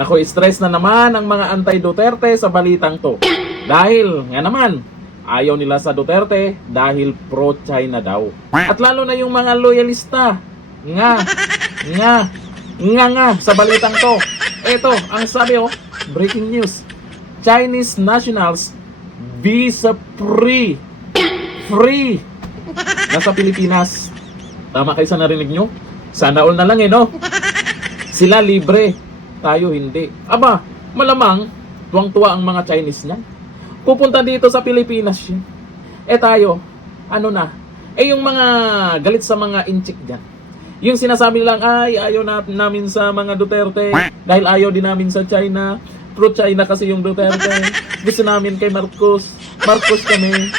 Naku, stress na naman ang mga anti-Duterte sa balitang to. Dahil, nga naman, ayaw nila sa Duterte dahil pro-China daw. At lalo na yung mga loyalista. Nga sa balitang to. Ito, ang sabi breaking news. Chinese nationals, visa free. Free. Nasa Pilipinas. Tama kayo sa narinig nyo? Sana all na lang no? Sila libre. Tayo hindi. Aba, malamang, tuwang-tuwa ang mga Chinese niyan. Pupunta dito sa Pilipinas yun. Tayo, ano na? Yung mga galit sa mga inchik dyan. Yung sinasabi nilang, ayaw namin sa mga Duterte dahil ayaw din namin sa China. Pro-China kasi yung Duterte. Gusto namin kay Marcos. Marcos kami.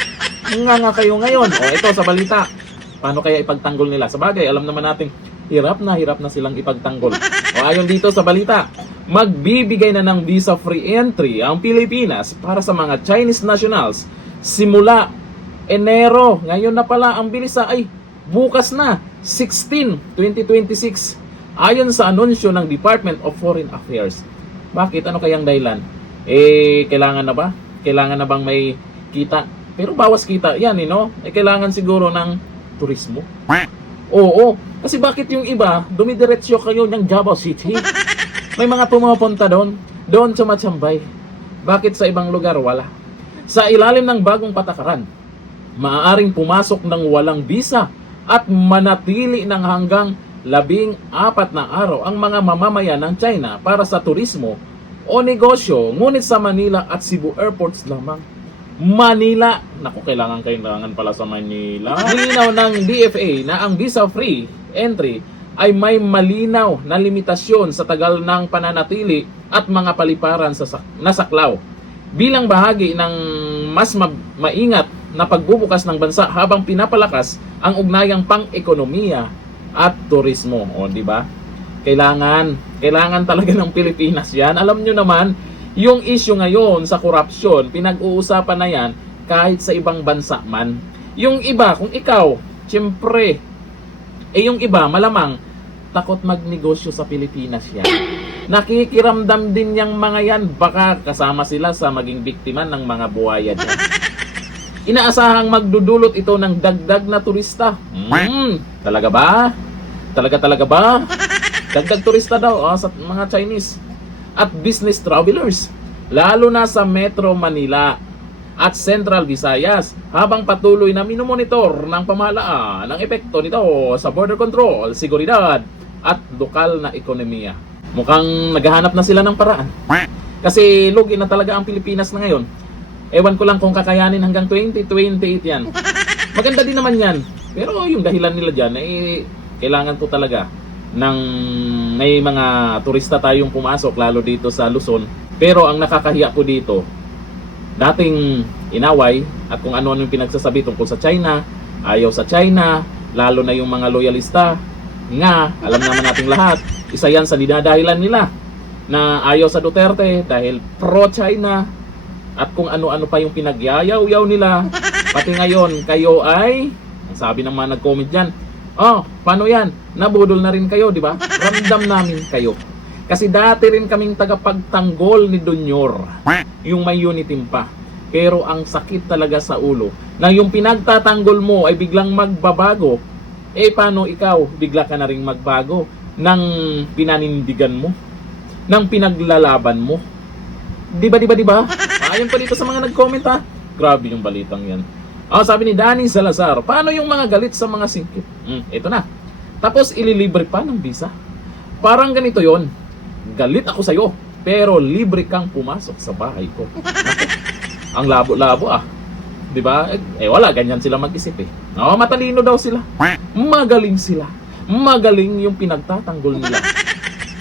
Nga kayo ngayon. Ito sa balita. Paano kaya ipagtanggol nila? Sabagay, alam naman natin, hirap na silang ipagtanggol. Ayon dito sa balita, magbibigay na ng visa-free entry ang Pilipinas para sa mga Chinese nationals simula Enero. Ngayon na pala, ang bilis bukas na, 16, 2026. Ayon sa anunsyo ng Department of Foreign Affairs. Bakit? Ano kayang dahilan? Kailangan na ba? Kailangan na bang may kita? Pero bawas kita yan, kailangan siguro ng turismo. Oo, kasi bakit yung iba, dumidiretsyo kayo ng Davao City? May mga pumupunta doon sumatsambay. Bakit sa ibang lugar wala? Sa ilalim ng bagong patakaran, maaaring pumasok ng walang visa at manatili ng hanggang 14 na araw ang mga mamamayan ng China para sa turismo o negosyo, ngunit sa Manila at Cebu airports lamang. Manila. Naku, kailangan pala sa Manila. Malinaw ng DFA na ang visa-free entry ay may malinaw na limitasyon sa tagal ng pananatili at mga paliparan sa nasaklaw. Bilang bahagi ng mas maingat na pagbubukas ng bansa habang pinapalakas ang ugnayang pang-ekonomiya at turismo. Di ba? Kailangan talaga ng Pilipinas yan. Alam nyo naman, yung issue ngayon sa korupsyon, pinag-uusapan na yan kahit sa ibang bansa man. Yung iba, kung ikaw, siyempre, yung iba, malamang, takot magnegosyo sa Pilipinas yan. Nakikiramdam din yung mga yan, baka kasama sila sa maging biktima ng mga buhaya dyan. Inaasahang magdudulot ito ng dagdag na turista. Talaga ba? Talaga ba? Dagdag turista daw sa mga Chinese at business travelers, lalo na sa Metro Manila at Central Visayas, habang patuloy na minomonitor ng pamahalaan ang epekto nito sa border control, seguridad at lokal na ekonomiya. Mukhang naghahanap na sila ng paraan. Kasi lugi na talaga ang Pilipinas na ngayon. Ewan ko lang kung kakayanin hanggang 2028 yan. Maganda din naman yan. Pero yung dahilan nila dyan, kailangan po talaga ng may mga turista tayong pumasok lalo dito sa Luzon. Pero ang nakakahiya po dito, dating inaway at kung ano-ano yung pinagsasabi tungkol sa China, ayaw sa China, lalo na yung mga loyalista alam naman nating lahat, isa yan sa dinadahilan nila na ayaw sa Duterte dahil pro-China at kung ano-ano pa yung pinagyayaw-yaw nila. Pati ngayon kayo ay, ang sabi ng mga nag-comment dyan, paano yan? Nabudol na rin kayo, di ba? Ramdam namin kayo. Kasi dati rin kaming tagapagtanggol ni Donyor, yung may unitim pa. Pero ang sakit talaga sa ulo, na yung pinagtatanggol mo ay biglang magbabago. Paano ikaw, bigla ka na rin magbago ng pinanindigan mo, ng pinaglalaban mo? Di ba? Ayon pa dito sa mga nag-comment Grabe yung balitang yan. Sabi ni Danny Salazar, paano yung mga galit sa mga singkit? Ito na. Tapos ililibre pa ng visa. Parang ganito yon. Galit ako sa'yo, pero libre kang pumasok sa bahay ko. Ang labo-labo Diba? Wala, ganyan sila mag-isip matalino daw sila. Magaling sila. Magaling yung pinagtatanggol nila.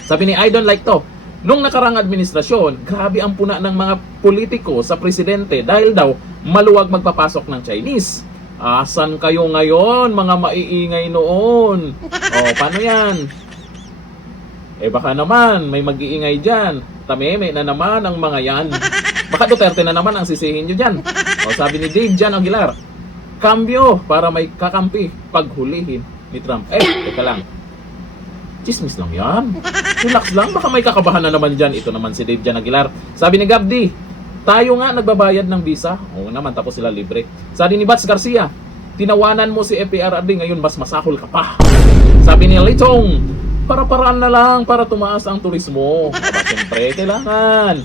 Sabi ni I don't like to. Nung nakarang administrasyon, grabe ang puna ng mga politiko sa presidente dahil daw maluwag magpapasok ng Chinese. Asan kayo ngayon, mga maiingay noon? Paano yan? Baka naman, may mag-iingay dyan. Tameme na naman ang mga yan. Baka Duterte na naman ang sisihin nyo dyan. Sabi ni Dave Jan Aguilar, kambyo para may kakampi paghulihin ni Trump. Teka lang. Chismis lang yan. Relax lang, baka may kakabahan na naman dyan. Ito naman si Dave Jan Aguilar. Sabi ni Gabdi, tayo nga nagbabayad ng visa. Oo naman, tapos sila libre. Sabi ni Bats Garcia, tinawanan mo si FPRRD, ngayon mas masahol ka pa. Sabi ni Litong, para-paraan na lang para tumaas ang turismo. Aba, siyempre, kailangan.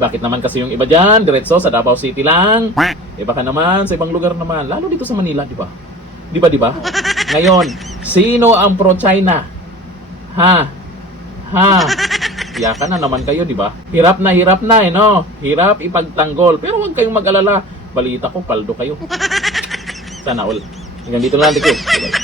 Bakit naman kasi yung iba dyan, diretso sa Davao City lang? Eh baka naman, sa ibang lugar naman. Lalo dito sa Manila, di ba? Di ba? Ngayon, sino ang pro-China? Ha? Iyakan na naman kayo, di ba? Hirap na eh, no? Hirap ipagtanggol. Pero huwag kayong mag-alala. Balita ko, paldo kayo. Sana all. Hanggang dito lang, Thank you.